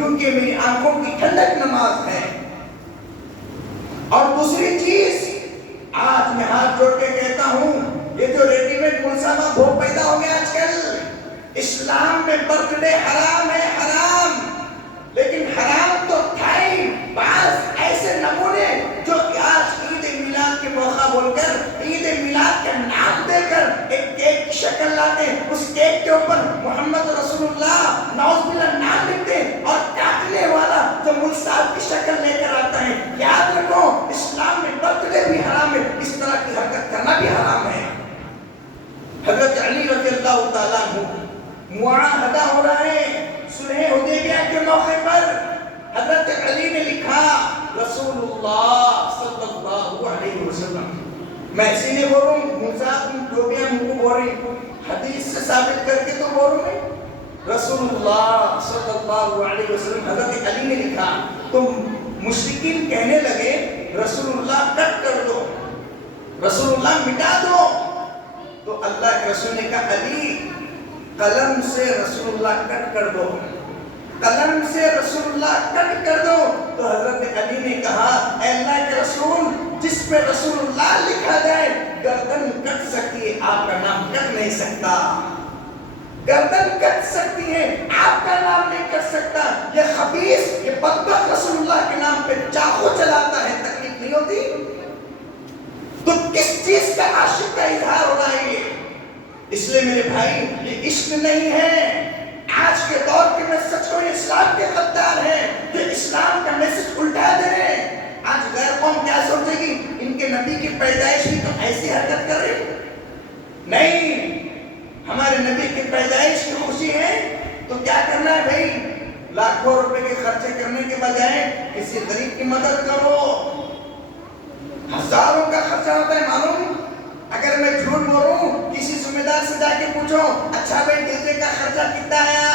کیونکہ میری آنکھوں کی ٹھنڈک نماز ہے۔ اور دوسری چیز، آج میں ہاتھ جوڑ کے کہتا ہوں، یہ جو ریڈی میڈ ملزمہ بھوک پیدا ہو گیا آج کل، اسلام میں برتھ ڈے حرام ہے، حرام، لیکن حرام تو تھا ہی، بعض ایسے نمونے جو آج عید میلاد کے موقع بول کر، عید میلاد کا نام دے کر ایک کیک کی شکل لاتے، اس کیک کے اوپر محمد رسول اللہ نعوذ باللہ نام لکھتے، اور کاٹنے والا جو ملک صاحب کی شکل لے کر آتا ہے۔ یاد رکھو، اسلام میں برتھ ڈے بھی حرام ہے، اس طرح کی حرکت کرنا بھی حرام ہے۔ حضرت علی رضی اللہ تعالیٰ عنہ معاہدہ ہو رہا ہے صلح حدیبیہ کے موقع پر، حضرت علی نے لکھا رسول اللہ صلی اللہ علیہ وسلم، میں اسی لیے بول رہا ہوں، مزاق جو بھی ہم کو بول رہی ہوں حدیث سے ثابت کر کے تو بول رہا ہوں، رسول اللہ صلی اللہ علیہ وسلم حضرت علی نے لکھا، تو مشرکین کہنے لگے رسول اللہ کٹ کر دو، رسول اللہ مٹا دو، تو اللہ کے رسول نے کہا علی قلم سے رسول اللہ کٹ کر دو، قلم سے رسول اللہ کٹ کر دو۔ تو حضرت علی نے کہا اے اللہ کے رسول، جس پہ رسول اللہ لکھا جائے گردن کٹ سکتی ہے، آپ کا نام کٹ نہیں سکتا، گردن کٹ سکتی ہے، آپ کا نام نہیں کٹ سکتا۔ یہ خبیث، یہ بدبخت رسول اللہ کے نام پہ چاقو چلاتا ہے، تکلیف نہیں ہوتی؟ تو کس چیز کا عاشق کا اظہار ہو رہا ہے؟ اس لیے میرے بھائی، یہ عشق نہیں ہے۔ آج کے دور کے میں سچ کو اسلام کے غدار ہیں، جو اسلام کا میسج الٹا دے رہے ہیں۔ آج غیر قوم کیا سوچے گی؟ ان کے نبی کی پیدائش بھی تو ایسی حرکت کر رہے ہیں؟ نہیں، ہمارے نبی کی پیدائش کی خوشی ہے تو کیا کرنا ہے بھائی؟ لاکھوں روپے کے خرچے کرنے کے بجائے کسی غریب کی مدد کرو۔ ہزاروں کا خرچہ ہوتا ہے معلوم؟ اگر میں جھوٹ بولوں، کسی ذمہ دار سے جا کے پوچھو، اچھا بھائی ڈیجے کا خرچہ کتنا آیا؟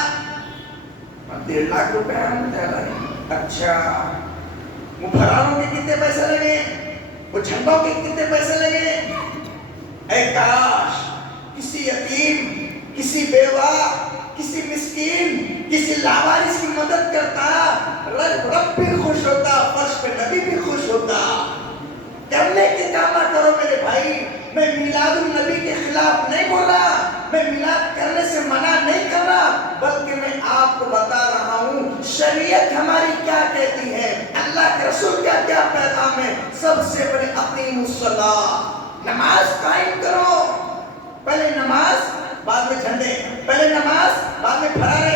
1.5 لاکھ روپے آیا۔ اچھا، وہ پھرانوں کے کتنے پیسے لگے؟ وہ جھنڈوں کے کتنے پیسے لگے؟ اے کاش کسی یتیم، کسی بیوہ، کسی مسکین، کسی لاوارث کی مدد کرتا، رب بھی خوش ہوتا، فرش پہ نبی بھی خوش ہوتا۔ کرنے کے کام کرو میرے بھائی۔ میں میلاد النبی کے خلاف نہیں بولا، میں میلاد کرنے سے منع نہیں کر رہا، بلکہ میں آپ کو بتا رہا ہوں شریعت ہماری کیا کہتی ہے، اللہ کے رسول کا کیا پیغام ہے۔ سب سے بڑے اقیم الصلاۃ، نماز قائم کرو۔ پہلے نماز بعد میں جھنڈے، پہلے نماز بعد میں پھرارے۔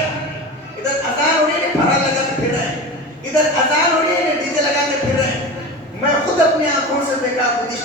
ادھر اذان ہو رہی ہے، پھرار لگا کے پھر رہے، ادھر اذان ہو رہی ہے، ڈی جے لگا کے پھر رہے۔ میں خود اپنی آنکھوں سے دیکھا،